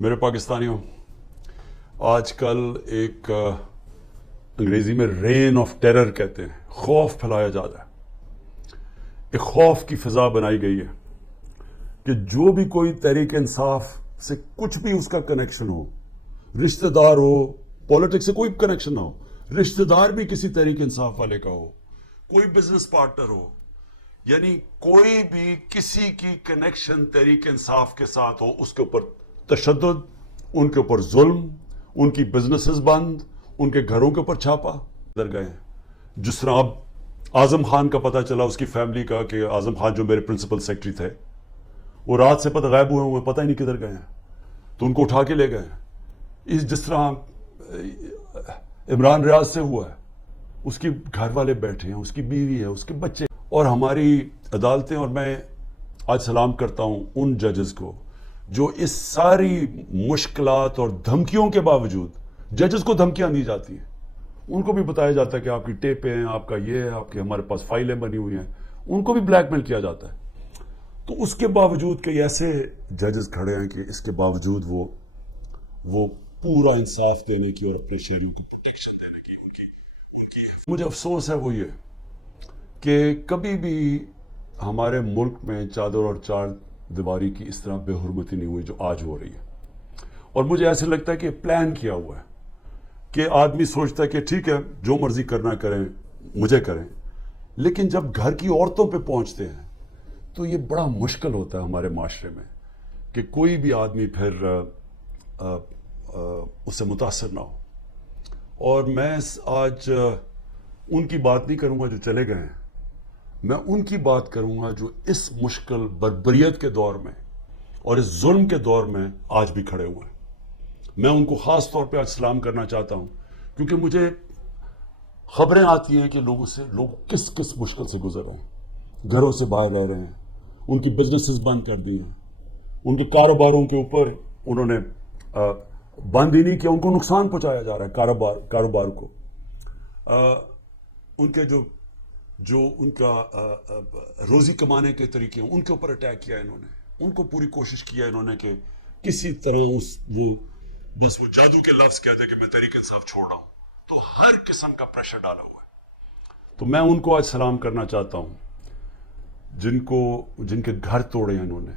میرے پاکستانیوں، آج کل ایک انگریزی میں رین آف ٹیرر کہتے ہیں، خوف پھیلایا جا رہا ہے. ایک خوف کی فضا بنائی گئی ہے کہ جو بھی کوئی تحریک انصاف سے کچھ بھی اس کا کنیکشن ہو، رشتہ دار ہو، پولیٹکس سے کوئی کنیکشن نہ ہو، رشتہ دار بھی کسی تحریک انصاف والے کا ہو، کوئی بزنس پارٹنر ہو، یعنی کوئی بھی کسی کی کنیکشن تحریک انصاف کے ساتھ ہو، اس کے اوپر تشدد، ان کے اوپر ظلم، ان کی بزنسز بند، ان کے گھروں کے اوپر چھاپا در گئے ہیں. جس طرح اب اعظم خان کا پتہ چلا، اس کی فیملی کا، کہ اعظم خان جو میرے پرنسپل سیکرٹری تھے وہ رات سے پتہ غائب ہوئے پتہ ہی نہیں کدھر گئے ہیں، تو ان کو اٹھا کے لے گئے. جس طرح عمران ریاض سے ہوا ہے، اس کی گھر والے بیٹھے ہیں، اس کی بیوی ہے، اس کے بچے، اور ہماری عدالتیں. اور میں آج سلام کرتا ہوں ان ججز کو جو اس ساری مشکلات اور دھمکیوں کے باوجود، ججز کو دھمکیاں دی جاتی ہیں، ان کو بھی بتایا جاتا ہے کہ آپ کی ٹیپیں ہیں، آپ کا یہ ہے، آپ کی ہمارے پاس فائلیں بنی ہوئی ہیں، ان کو بھی بلیک میل کیا جاتا ہے. تو اس کے باوجود کئی ایسے ججز کھڑے ہیں کہ اس کے باوجود وہ پورا انصاف دینے کی اور اپنے شہریوں کو پروٹیکشن دینے کی ان کی مجھے افسوس ہے وہ یہ کہ کبھی بھی ہمارے ملک میں چادر اور چار دیواری کی اس طرح بے حرمتی نہیں ہوئی جو آج ہو رہی ہے. اور مجھے ایسے لگتا ہے کہ پلان کیا ہوا ہے کہ آدمی سوچتا ہے کہ ٹھیک ہے جو مرضی کرنا کریں، مجھے کریں، لیکن جب گھر کی عورتوں پہ پہنچتے ہیں تو یہ بڑا مشکل ہوتا ہے ہمارے معاشرے میں کہ کوئی بھی آدمی پھر اس سے متاثر نہ ہو. اور میں آج ان کی بات نہیں کروں گا جو چلے گئے ہیں، میں ان کی بات کروں گا جو اس مشکل بربریت کے دور میں اور اس ظلم کے دور میں آج بھی کھڑے ہوئے ہیں. میں ان کو خاص طور پہ آج سلام کرنا چاہتا ہوں، کیونکہ مجھے خبریں آتی ہیں کہ لوگ کس مشکل سے گزر رہے ہیں، گھروں سے باہر رہ رہے ہیں، ان کی بزنسز بند کر دی ہیں، ان کے کاروباروں کے اوپر انہوں نے بند ہی نہیں کیا، ان کو نقصان پہنچایا جا رہا ہے کاروبار کو. ان کے جو ان کا روزی کمانے کے طریقے ہیں ان کے اوپر اٹیک کیا انہوں نے، ان کو پوری کوشش کیا انہوں نے کہ کسی طرح وہ جادو کے لفظ کہہ دے کہ میں تحریک انصاف چھوڑ رہا ہوں. تو ہر قسم کا پریشر ڈالا ہوا ہے. تو میں ان کو آج سلام کرنا چاہتا ہوں جن کے گھر توڑے ہیں انہوں نے،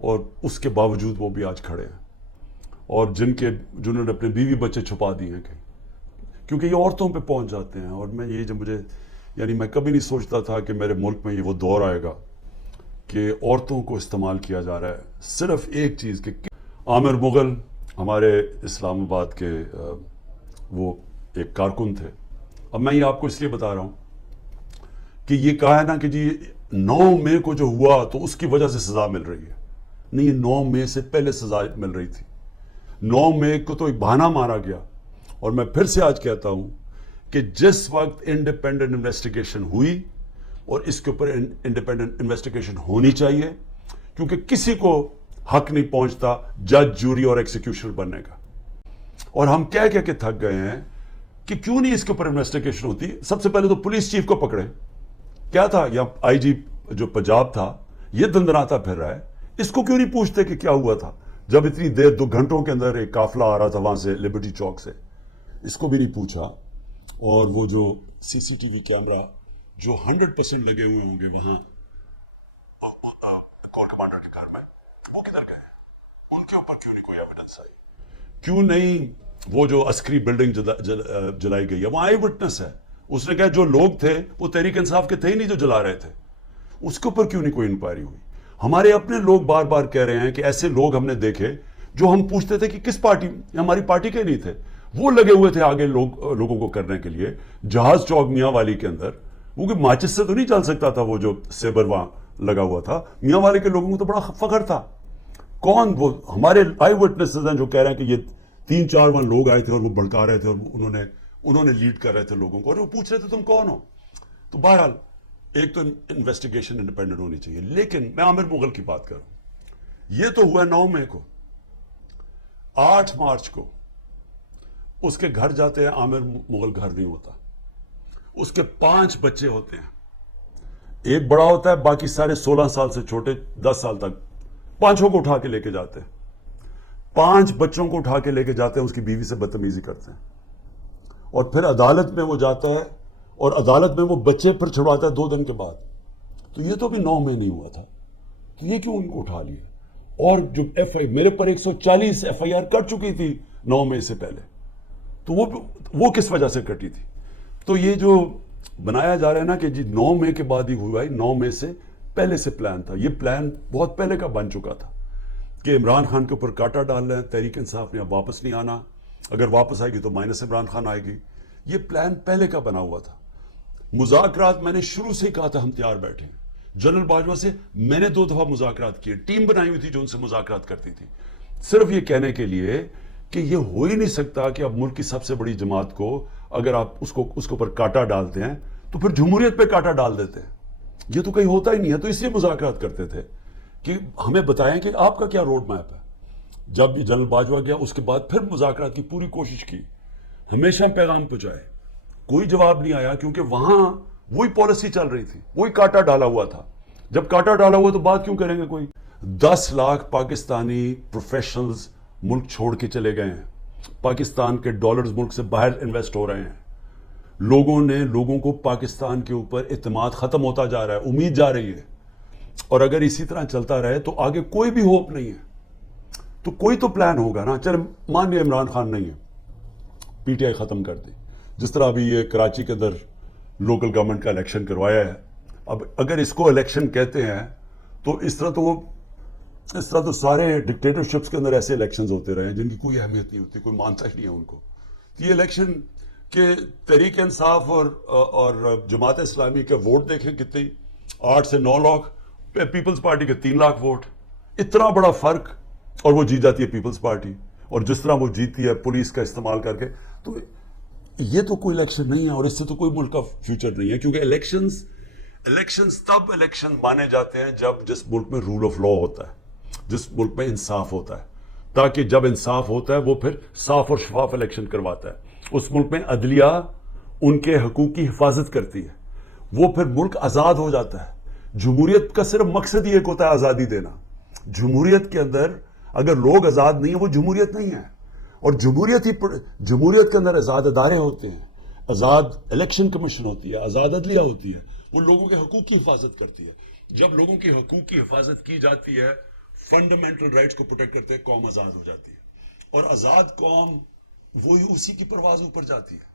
اور اس کے باوجود وہ بھی آج کھڑے ہیں، اور جنہوں نے اپنے بیوی بچے چھپا دیے ہیں کہیں، کیونکہ یہ عورتوں پہ پہنچ جاتے ہیں. اور میں کبھی نہیں سوچتا تھا کہ میرے ملک میں یہ وہ دور آئے گا کہ عورتوں کو استعمال کیا جا رہا ہے صرف ایک چیز کہ عامر مغل ہمارے اسلام آباد کے وہ ایک کارکن تھے. اب میں یہ آپ کو اس لیے بتا رہا ہوں کہ یہ کہا ہے نا کہ جی 9 مئی کو جو ہوا تو اس کی وجہ سے سزا مل رہی ہے. نہیں، 9 مئی سے پہلے سزا مل رہی تھی. 9 مئی کو تو ایک بہانہ مارا گیا. اور میں پھر سے آج کہتا ہوں کہ جس وقت انڈیپینڈنٹ انویسٹیگیشن ہوئی، اور اس کے اوپر انڈیپینڈنٹ انویسٹیگیشن ہونی چاہیے، کیونکہ کسی کو حق نہیں پہنچتا جج، جوری اور ایکسیکیوشن بننے کا. اور ہم کہہ کے تھک گئے ہیں کہ کیوں نہیں اس کے اوپر انویسٹیگیشن ہوتی. سب سے پہلے تو پولیس چیف کو پکڑے. کیا تھا، یا آئی جی جو پنجاب تھا یہ دندناتا پھر رہا ہے، اس کو کیوں نہیں پوچھتے کہ کیا ہوا تھا جب اتنی دیر 2 گھنٹوں کے اندر ایک قافلہ آ رہا تھا وہاں سے لبرٹی چوک سے. اس کو بھی نہیں پوچھا. اور وہ جو سی سی ٹی وی کیمرہ جو 100% لگے ہوئے ہوں گے وہاں کور کمانڈر کے گھر میں، وہ کدھر گئے ہیں؟ ان کے اوپر کیوں نہیں کوئی ایویڈنس آئی؟ کیوں نہیں وہ جو عسکری بلڈنگ جلائی گئی ہے وہاں آئی وٹنس ہے، اس نے کہا جو لوگ تھے وہ تحریک انصاف کے تھے ہی نہیں جو جلا رہے تھے. اس کے اوپر کیوں نہیں کوئی انکوائری ہوئی؟ ہمارے اپنے لوگ بار بار کہہ رہے ہیں کہ ایسے لوگ ہم نے دیکھے جو ہم پوچھتے تھے کہ کس پارٹی، ہماری پارٹی کے نہیں تھے، وہ لگے ہوئے تھے آگے لوگوں کو کرنے کے لیے. جہاز چوک میاں والی کے اندر وہ کہ ماچس سے تو نہیں چل سکتا تھا، وہ جو سیبر وہاں لگا ہوا تھا. میاں والے کے لوگوں کو تو بڑا فخر تھا. کون وہ ہمارے آئی وٹنسز ہیں جو کہہ رہے ہیں کہ یہ 3-4 وہاں لوگ آئے تھے اور وہ بھڑکا رہے تھے، اور انہوں نے لیڈ کر رہے تھے لوگوں کو، اور وہ پوچھ رہے تھے تم کون ہو. تو بہرحال ایک تو انویسٹیگیشن انڈیپینڈنٹ ہونی چاہیے. لیکن میں عامر مغل کی بات کروں، یہ تو ہوا 9 مئی کو. 8 مارچ کو اس کے گھر جاتے ہیں، عامر مغل گھر نہیں ہوتا. اس کے 5 بچے ہوتے ہیں، ایک بڑا ہوتا ہے، باقی سارے 16 سال سے چھوٹے 10 سال تک، 5 کو اٹھا کے لے کے جاتے ہیں. 5 بچوں کو اٹھا کے لے کے جاتے ہیں, اس کی بیوی سے بدتمیزی کرتے ہیں, اور پھر عدالت میں وہ جاتا ہے اور عدالت میں وہ بچے پھر چھڑواتا ہے 2 دن کے بعد. تو یہ تو ابھی 9 مئی نہیں ہوا تھا, تو یہ کیوں ان کو اٹھا لیا؟ اور جو میرے پر 140 FIR کٹ چکی تھی 9 مئی سے پہلے, تو وہ کس وجہ سے کٹی تھی؟ تو یہ جو بنایا جا رہا ہے نا کہ جی 9 مئی کے بعد ہی ہوا ہے, 9 مئی سے پہلے سے پلان تھا. یہ پلان بہت پہلے کا بن چکا تھا کہ عمران خان کے اوپر کاٹا ڈال رہے ہیں, تحریک انصاف نے اب واپس نہیں آنا, اگر واپس آئے گی تو مائنس عمران خان آئے گی. یہ پلان پہلے کا بنا ہوا تھا. مذاکرات میں نے شروع سے کہا تھا ہم تیار بیٹھے ہیں. جنرل باجوہ سے میں نے 2 دفعہ مذاکرات کیے, ٹیم بنائی ہوئی تھی جو ان سے مذاکرات کرتی تھی, صرف یہ کہنے کے لیے کہ یہ ہو ہی نہیں سکتا کہ اب ملک کی سب سے بڑی جماعت کو اگر آپ اس کے اوپر کاٹا ڈالتے ہیں تو پھر جمہوریت پہ کاٹا ڈال دیتے ہیں. یہ تو کہیں ہوتا ہی نہیں ہے. تو اس لیے مذاکرات کرتے تھے کہ ہمیں بتائیں کہ آپ کا کیا روڈ میپ ہے. جب یہ جنرل باجوہ گیا اس کے بعد پھر مذاکرات کی پوری کوشش کی, ہمیشہ پیغام پہنچائے, کوئی جواب نہیں آیا, کیونکہ وہاں وہی پالیسی چل رہی تھی, وہی کاٹا ڈالا ہوا تھا. جب کاٹا ڈالا ہوا تو بات کیوں کریں گے کوئی؟ 10 لاکھ پاکستانی پروفیشنلز ملک چھوڑ کے چلے گئے ہیں, پاکستان کے ڈالرز ملک سے باہر انویسٹ ہو رہے ہیں. لوگوں کو پاکستان کے اوپر اعتماد ختم ہوتا جا رہا ہے, امید جا رہی ہے, اور اگر اسی طرح چلتا رہے تو آگے کوئی بھی ہوپ نہیں ہے. تو کوئی تو پلان ہوگا نا. چلے مان لیا عمران خان نہیں ہے, PTI ختم کر دی, جس طرح ابھی یہ کراچی کے اندر لوکل گورنمنٹ کا الیکشن کروایا ہے. اب اگر اس کو الیکشن کہتے ہیں تو اس طرح تو سارے ڈکٹیٹرشپس کے اندر ایسے الیکشنز ہوتے رہے ہیں جن کی کوئی اہمیت نہیں ہوتی, کوئی مانتا ہی نہیں ہے ان کو. یہ الیکشن کہ تحریک انصاف اور جماعت اسلامی کے ووٹ دیکھیں کتنے, 8 سے 9 لاکھ, پیپلز پارٹی کے 3 لاکھ ووٹ, اتنا بڑا فرق, اور وہ جیت جاتی ہے پیپلز پارٹی. اور جس طرح وہ جیتی ہے پولیس کا استعمال کر کے, تو یہ تو کوئی الیکشن نہیں ہے, اور اس سے تو کوئی ملک کا فیوچر نہیں ہے. کیونکہ الیکشنز تب الیکشن مانے جاتے ہیں جب جس ملک میں رول آف لا ہوتا ہے, جس ملک میں انصاف ہوتا ہے, تاکہ جب انصاف ہوتا ہے وہ پھر صاف اور شفاف الیکشن کرواتا ہے. اس ملک میں عدلیہ ان کے حقوق کی حفاظت کرتی ہے, وہ پھر ملک آزاد ہو جاتا ہے. جمہوریت کا صرف مقصد ہی ایک ہوتا ہے, آزادی دینا. جمہوریت کے اندر اگر لوگ آزاد نہیں ہیں وہ جمہوریت نہیں ہے. اور جمہوریت کے اندر آزاد ادارے ہوتے ہیں, آزاد الیکشن کمیشن ہوتی ہے, آزاد عدلیہ ہوتی ہے, وہ لوگوں کے حقوق کی حفاظت کرتی ہے. جب لوگوں کے حقوق کی حفاظت کی جاتی ہے, فنڈامنٹل رائٹس کو پروٹیکٹ کرتے ہیں, قوم آزاد ہو جاتی ہے. اور آزاد قوم وہی اسی کی پرواز اوپر جاتی ہے.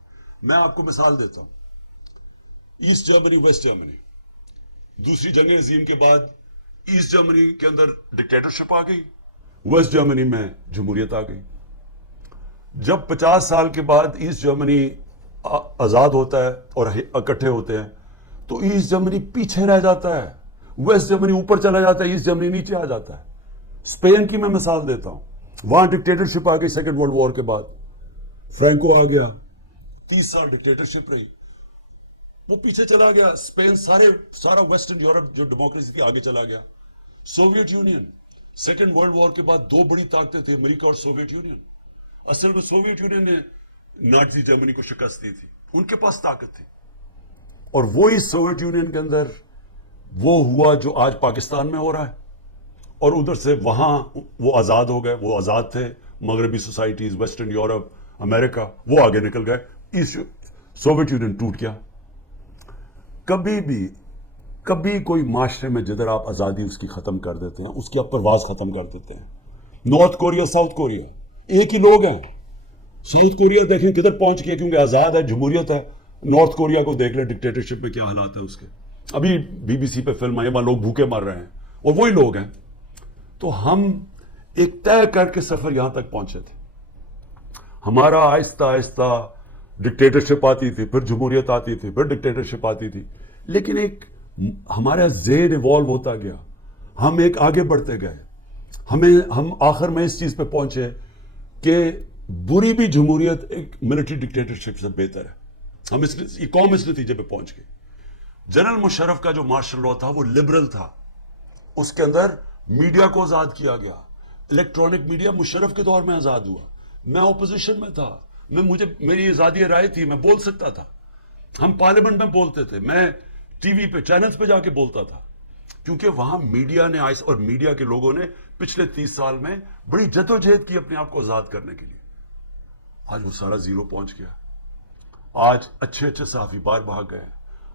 میں آپ کو مثال دیتا ہوں, ایسٹ جرمنی, ویسٹ جرمنی, دوسری جنگ عظیم کے بعد ایسٹ جرمنی کے اندر ڈکٹیٹرشپ آ گئی, ویسٹ جرمنی میں جمہوریت آ گئی. جب 50 سال کے بعد ایسٹ جرمنی آزاد ہوتا ہے اور اکٹھے ہوتے ہیں تو ایسٹ جرمنی پیچھے رہ جاتا ہے, ویسٹ جرمنی اوپر چلا جاتا ہے, ایسٹ جرمنی نیچے آ جاتا ہے. اسپین کی میں مثال دیتا ہوں, وہاں ڈکٹیٹرشپ آ گئی سیکنڈ ورلڈ وار کے بعد, فرینکو آ گیا, 30 سال ڈکٹیٹرشپ رہی, وہ پیچھے چلا گیا. اسپین سارا ویسٹرن یورپ جو ڈیموکریسی تھی آگے چلا گیا. Soviet Union, second world war کے بعد 2 بڑی طاقتیں تھیں, امریکہ اور سوویت یونین. اصل میں سوویت یونین نے نازی جرمنی کو شکست دی تھی, ان کے پاس طاقت تھی. اور وہی سوویت یونین کے اندر وہ ہوا جو آج پاکستان میں ہو رہا ہے, اور ادھر سے وہاں وہ آزاد ہو گئے, وہ آزاد تھے. مغربی سوسائٹیز, ویسٹرن یورپ, امریکہ, وہ آگے نکل گئے. سوویت یونین ٹوٹ گیا. کبھی کوئی معاشرے میں جدھر آپ آزادی اس کی ختم کر دیتے ہیں, اس کی آپ پرواز ختم کر دیتے ہیں. نارتھ کوریا, ساؤتھ کوریا ایک ہی لوگ ہیں. ساؤتھ کوریا دیکھیں کدھر پہنچ گیا, کیونکہ آزاد ہے, جمہوریت ہے. نارتھ کوریا کو دیکھ لیں, ڈکٹیٹرشپ میں کیا حالات ہیں اس کے. ابھی BBC پہ فلم آئی, وہاں لوگ بھوکے مر رہے ہیں, اور وہی لوگ ہیں. تو ہم ایک طے کر کے سفر یہاں تک پہنچے تھے. ہمارا آہستہ آہستہ ڈکٹیٹرشپ آتی تھی, پھر جمہوریت آتی تھی, پھر ڈکٹیٹرشپ آتی تھی, لیکن ایک ہمارا ذہن ایوالو ہوتا گیا, ہم ایک آگے بڑھتے گئے. ہم آخر میں اس چیز پہ پہنچے کہ بری بھی جمہوریت ایک ملٹری ڈکٹیٹرشپ سے بہتر ہے. یہ قوم اس نتیجے پہ پہنچ گئی. جنرل مشرف کا جو مارشل لا تھا وہ لبرل تھا, اس کے اندر میڈیا کو آزاد کیا گیا. الیکٹرانک میڈیا مشرف کے دور میں آزاد ہوا. میں اپوزیشن میں تھا, میری آزادی رائے تھی, میں بول سکتا تھا. ہم پارلیمنٹ میں بولتے تھے, میں ٹی وی پہ چینلز پہ جا کے بولتا تھا. کیونکہ وہاں میڈیا نے اور میڈیا کے لوگوں نے پچھلے 30 سال میں بڑی جدوجہد کی اپنے آپ کو آزاد کرنے کے لیے. آج وہ سارا زیرو پہنچ گیا. آج اچھے اچھے صحافی باہر بھاگ گئے.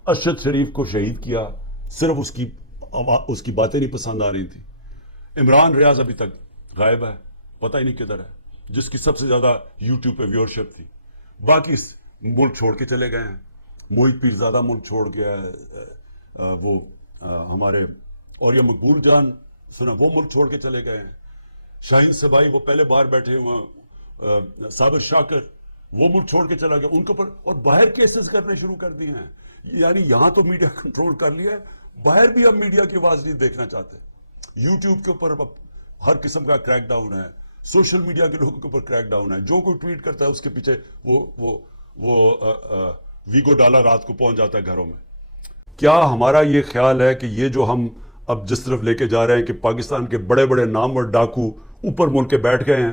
ارشد شریف کو شہید کیا صرف اس کی باتیں نہیں پسند آ رہی تھی. عمران ریاض ابھی تک غائب ہے, پتہ ہی نہیں کدھر ہے, جس کی سب سے زیادہ یوٹیوب پہ ویورشپ تھی. باقی ملک چھوڑ کے چلے گئے ہیں. موہت پیرزادہ ملک چھوڑ گیا ہے, وہ ہمارے اور یہ مقبول جان سنا وہ ملک چھوڑ کے چلے گئے ہیں. شاہین سبائی وہ پہلے باہر بیٹھے ہوئے, صابر شاکر وہ ملک چھوڑ کے چلا گیا. ان کے اوپر اور باہر کیسز کرنے شروع کر دیے ہیں. یعنی یہاں تو میڈیا کنٹرول کر لیا ہے, باہر بھی ہم میڈیا کی آواز نہیں دیکھنا چاہتے. یوٹیوب کے اوپر ہر قسم کا کریک ڈاؤن ہے, سوشل میڈیا کے لوگوں کے اوپر کریک ڈاؤن ہے. جو کوئی ٹویٹ کرتا ہے اس کے پیچھے وہ ویگو ڈالا رات کو پہنچ جاتا ہے گھروں میں. کیا ہمارا یہ خیال ہے کہ یہ جو ہم اب جس طرف لے کے جا رہے ہیں کہ پاکستان کے بڑے بڑے نامور ڈاکو اوپر ملک کے بیٹھ گئے ہیں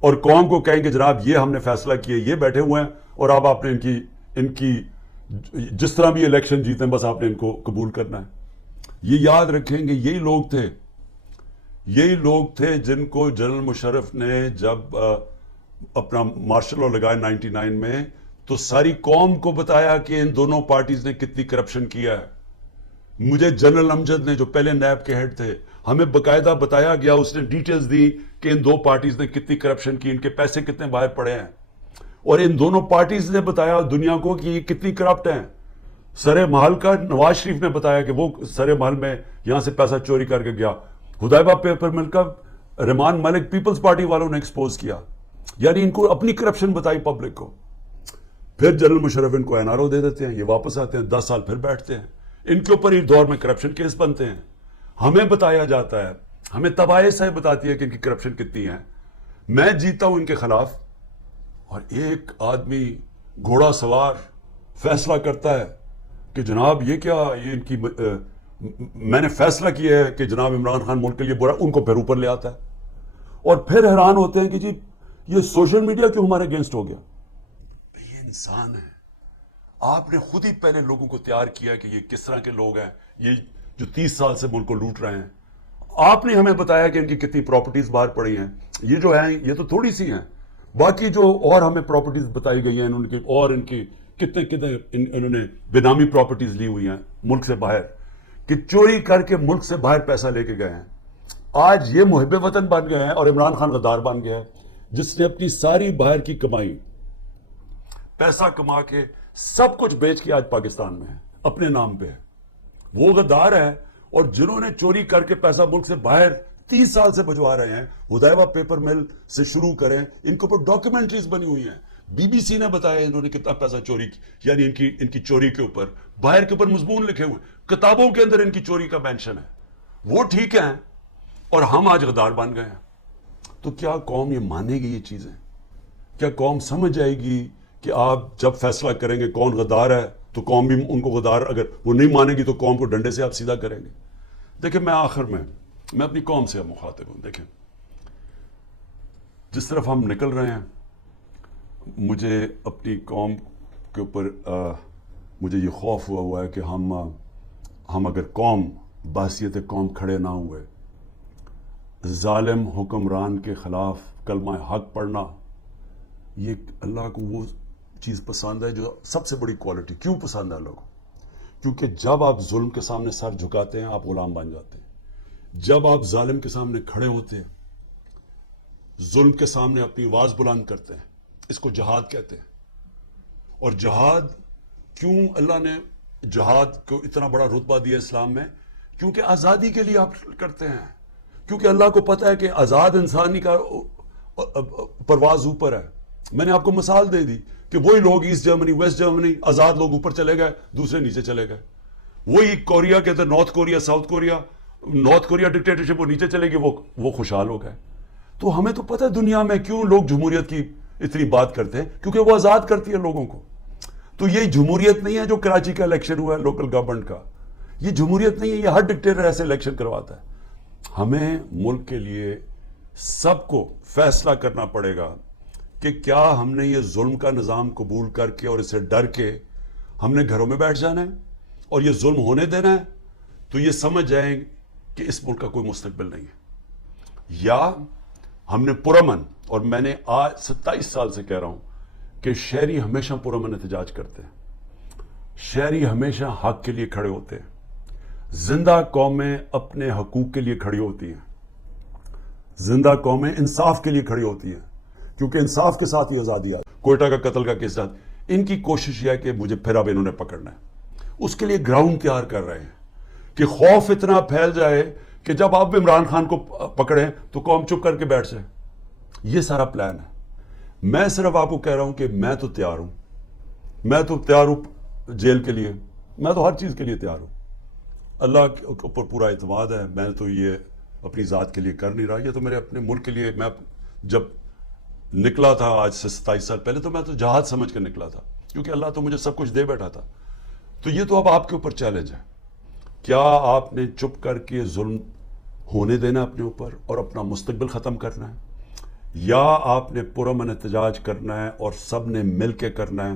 اور قوم کو کہیں کہ جناب یہ ہم نے فیصلہ کیا, یہ بیٹھے ہوئے ہیں اور اب آپ نے ان کی جس طرح بھی الیکشن جیتے ہیں بس آپ نے ان کو قبول کرنا ہے. یہ یاد رکھیں گے یہی لوگ تھے جن کو جنرل مشرف نے جب اپنا مارشل لاء لگایا 99 میں تو ساری قوم کو بتایا کہ ان دونوں پارٹیز نے کتنی کرپشن کیا ہے. مجھے جنرل امجد نے جو پہلے نیب کے ہیڈ تھے ہمیں باقاعدہ بتایا گیا, اس نے ڈیٹیلز دی کہ ان دو پارٹیز نے کتنی کرپشن کی, ان کے پیسے کتنے باہر پڑے ہیں. اور ان دونوں پارٹیز نے بتایا دنیا کو کہ یہ کتنی کرپٹ ہیں. سر محل کا نواز شریف نے بتایا کہ وہ سر محل میں یہاں سے پیسہ چوری کر کے گیا. حدیبہ پیپر مل کا رحمان ملک پیپلز پارٹی والوں نے ایکسپوز کیا. یعنی ان کو اپنی کرپشن بتائی پبلک کو. پھر جنرل مشرف ان کو این آر او دے دیتے ہیں, یہ واپس آتے ہیں, 10 سال پھر بیٹھتے ہیں. ان کے اوپر اس دور میں کرپشن کیس بنتے ہیں. ہمیں بتایا جاتا ہے, ہمیں تباہی سے بتاتی ہے کہ ان کی کرپشن کتنی ہے. میں جیتا ہوں ان کے خلاف اور ایک آدمی گھوڑا سوار فیصلہ کرتا ہے کہ جناب یہ کیا, یہ ان کی میں نے فیصلہ کیا ہے کہ جناب عمران خان ملک کے لیے برا, ان کو پھر اوپر لے آتا ہے. اور پھر حیران ہوتے ہیں کہ جی یہ سوشل میڈیا کیوں ہمارے اگینسٹ ہو گیا. یہ انسان ہے. آپ نے خود ہی پہلے لوگوں کو تیار کیا کہ یہ کس طرح کے لوگ ہیں, یہ جو 30 سال سے ملک کو لوٹ رہے ہیں. آپ نے ہمیں بتایا کہ ان کی کتنی پراپرٹیز باہر پڑی ہیں. یہ جو ہیں یہ تو تھوڑی سی ہیں, باقی جو اور ہمیں پراپرٹیز بتائی گئی ہیں ان کی کتنے انہوں نے بینامی پراپرٹیز لی ہوئی ہیں ملک سے باہر, کہ چوری کر کے ملک سے باہر پیسہ لے کے گئے ہیں. آج یہ محب وطن بن گئے ہیں اور عمران خان غدار بن گیا ہے جس نے اپنی ساری باہر کی کمائی پیسہ کما کے سب کچھ بیچ کے آج پاکستان میں ہے, اپنے نام پہ ہے. وہ غدار ہے. اور جنہوں نے چوری کر کے پیسہ ملک سے باہر 30 سال سے بھجوا رہے ہیں, حدیبہ پیپر مل سے شروع کریں, ان کے اوپر ڈاکیومنٹریز بنی ہوئی ہیں. بی بی سی نے بتایا انہوں نے کتنا پیسہ چوری, یعنی ان کی چوری کے اوپر باہر کے اوپر مضمون لکھے ہوئے, کتابوں کے اندر ان کی چوری کا مینشن ہے. وہ ٹھیک ہیں اور ہم آج غدار بن گئے ہیں. تو کیا قوم یہ مانے گی یہ چیزیں؟ کیا قوم سمجھ جائے گی کہ آپ جب فیصلہ کریں گے کون غدار ہے تو قوم بھی ان کو غدار, اگر وہ نہیں مانے گی تو قوم کو ڈنڈے سے آپ سیدھا کریں گے؟ دیکھیں میں آخر میں اپنی قوم سے مخاطب ہوں. دیکھیں جس طرف ہم نکل رہے ہیں, مجھے اپنی قوم کے اوپر مجھے یہ خوف ہوا ہے کہ ہم اگر قوم بحثیت قوم کھڑے نہ ہوئے, ظالم حکمران کے خلاف کلمہ حق پڑھنا, یہ اللہ کو وہ چیز پسند ہے جو سب سے بڑی کوالٹی. کیوں پسند ہے اللہ کو؟ کیونکہ جب آپ ظلم کے سامنے سر جھکاتے ہیں آپ غلام بن جاتے ہیں. جب آپ ظالم کے سامنے کھڑے ہوتے ہیں, ظلم کے سامنے اپنی آواز بلند کرتے ہیں, اس کو جہاد کہتے ہیں. اور جہاد کیوں اللہ نے جہاد کو اتنا بڑا رتبہ دیا اسلام میں؟ کیونکہ آزادی کے لیے آپ کرتے ہیں. کیونکہ اللہ کو پتہ ہے کہ آزاد انسانی کا پرواز اوپر ہے. میں نے آپ کو مثال دے دی کہ وہی لوگ ایسٹ جرمنی ویسٹ جرمنی آزاد لوگ اوپر چلے گئے, دوسرے نیچے چلے گئے. وہی کوریا کے اندر نارتھ کوریا ڈکٹیٹرشپ وہ نیچے چلے گی, وہ خوشحال ہو گئے. تو ہمیں تو پتہ ہے دنیا میں کیوں لوگ جمہوریت کی اتنی بات کرتے ہیں, کیونکہ وہ آزاد کرتی ہے لوگوں کو. تو یہ جمہوریت نہیں ہے جو کراچی کا الیکشن ہوا ہے لوکل گورنمنٹ کا, یہ جمہوریت نہیں ہے, یہ ہر ڈکٹیٹر ایسے الیکشن کرواتا ہے. ہمیں ملک کے لیے سب کو فیصلہ کرنا پڑے گا کہ کیا ہم نے یہ ظلم کا نظام قبول کر کے اور اسے ڈر کے ہم نے گھروں میں بیٹھ جانا ہے اور یہ ظلم ہونے دینا ہے. تو یہ سمجھ جائیں کہ اس ملک کا کوئی مستقبل نہیں ہے، یا ہم نے پرامن، اور میں نے آج 27 سال سے کہہ رہا ہوں کہ شہری ہمیشہ پرامن احتجاج کرتے ہیں، شہری ہمیشہ حق کے لیے کھڑے ہوتے ہیں، زندہ قومیں اپنے حقوق کے لیے کھڑی ہوتی ہیں، زندہ قومیں انصاف کے لیے کھڑی ہوتی ہیں، کیونکہ انصاف کے ساتھ ہی آزادی آتی ہے۔ کوئٹہ کا قتل کا کیس، ان کی کوشش یہ ہے کہ مجھے پھر اب انہوں نے پکڑنا ہے، اس کے لیے گراؤنڈ تیار کر رہے ہیں کہ خوف اتنا پھیل جائے کہ جب آپ عمران خان کو پکڑیں تو قوم چپ کر کے بیٹھ جائے۔ یہ سارا پلان ہے۔ میں صرف آپ کو کہہ رہا ہوں کہ میں تو تیار ہوں، میں تو تیار ہوں جیل کے لیے، میں تو ہر چیز کے لیے تیار ہوں۔ اللہ کے اوپر پورا اعتماد ہے، میں تو یہ اپنی ذات کے لیے کر نہیں رہا، یہ تو میرے اپنے ملک کے لیے۔ میں جب نکلا تھا آج سے 27 سال پہلے، تو میں تو جہاد سمجھ کر نکلا تھا، کیونکہ اللہ تو مجھے سب کچھ دے بیٹھا تھا۔ تو یہ تو اب آپ کے اوپر چیلنج ہے، کیا آپ نے چپ کر کے ظلم ہونے دینا اپنے اوپر اور اپنا مستقبل ختم کرنا ہے، یا آپ نے پرامن احتجاج کرنا ہے اور سب نے مل کے کرنا ہے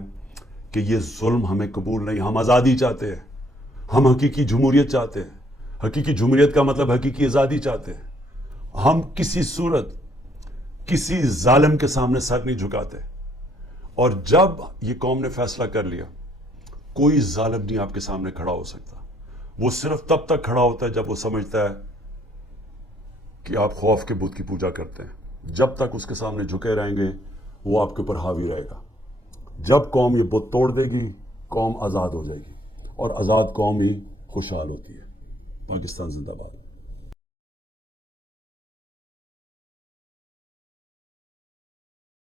کہ یہ ظلم ہمیں قبول نہیں، ہم آزادی چاہتے ہیں، ہم حقیقی جمہوریت چاہتے ہیں۔ حقیقی جمہوریت کا مطلب حقیقی آزادی چاہتے ہیں۔ ہم کسی صورت کسی ظالم کے سامنے سر نہیں جھکاتے، اور جب یہ قوم نے فیصلہ کر لیا، کوئی ظالم نہیں آپ کے سامنے کھڑا ہو سکتا۔ وہ صرف تب تک کھڑا ہوتا ہے جب وہ سمجھتا ہے کہ آپ خوف کے بت کی پوجا کرتے ہیں۔ جب تک اس کے سامنے جھکے رہیں گے، وہ آپ کے اوپر حاوی رہے گا۔ جب قوم یہ بت توڑ دے گی، قوم آزاد ہو جائے گی، اور آزاد قوم ہی خوشحال ہوتی ہے۔ پاکستان زندہ باد۔